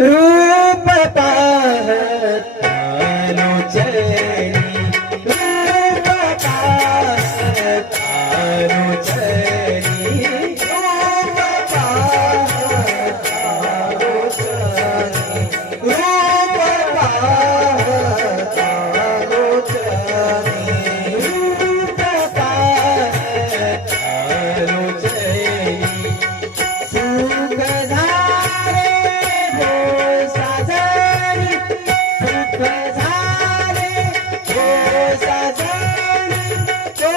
रूप तारो चली, रूप तारो चली, रूप तारो चली, रूप तारो चली, रूप तारो चली। सुख झाले हो साजनी, सुख झाले हो साजनी, तो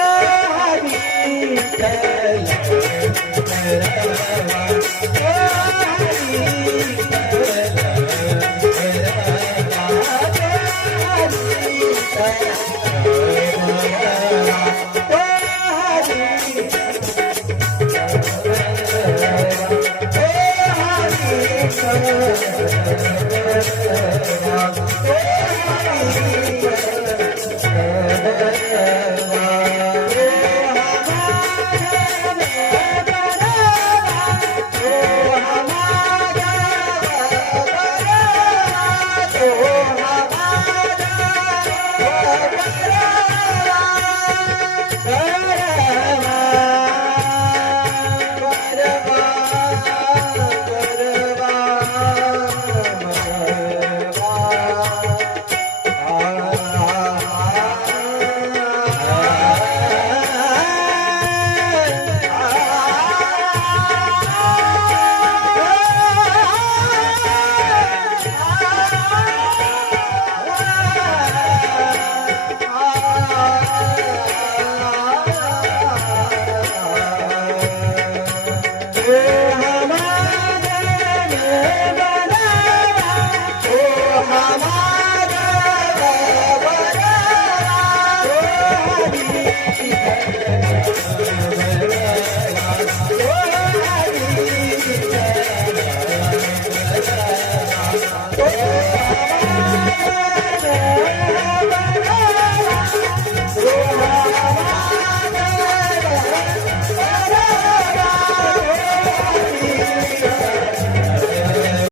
विठ्ठल, तो विठ्ठल।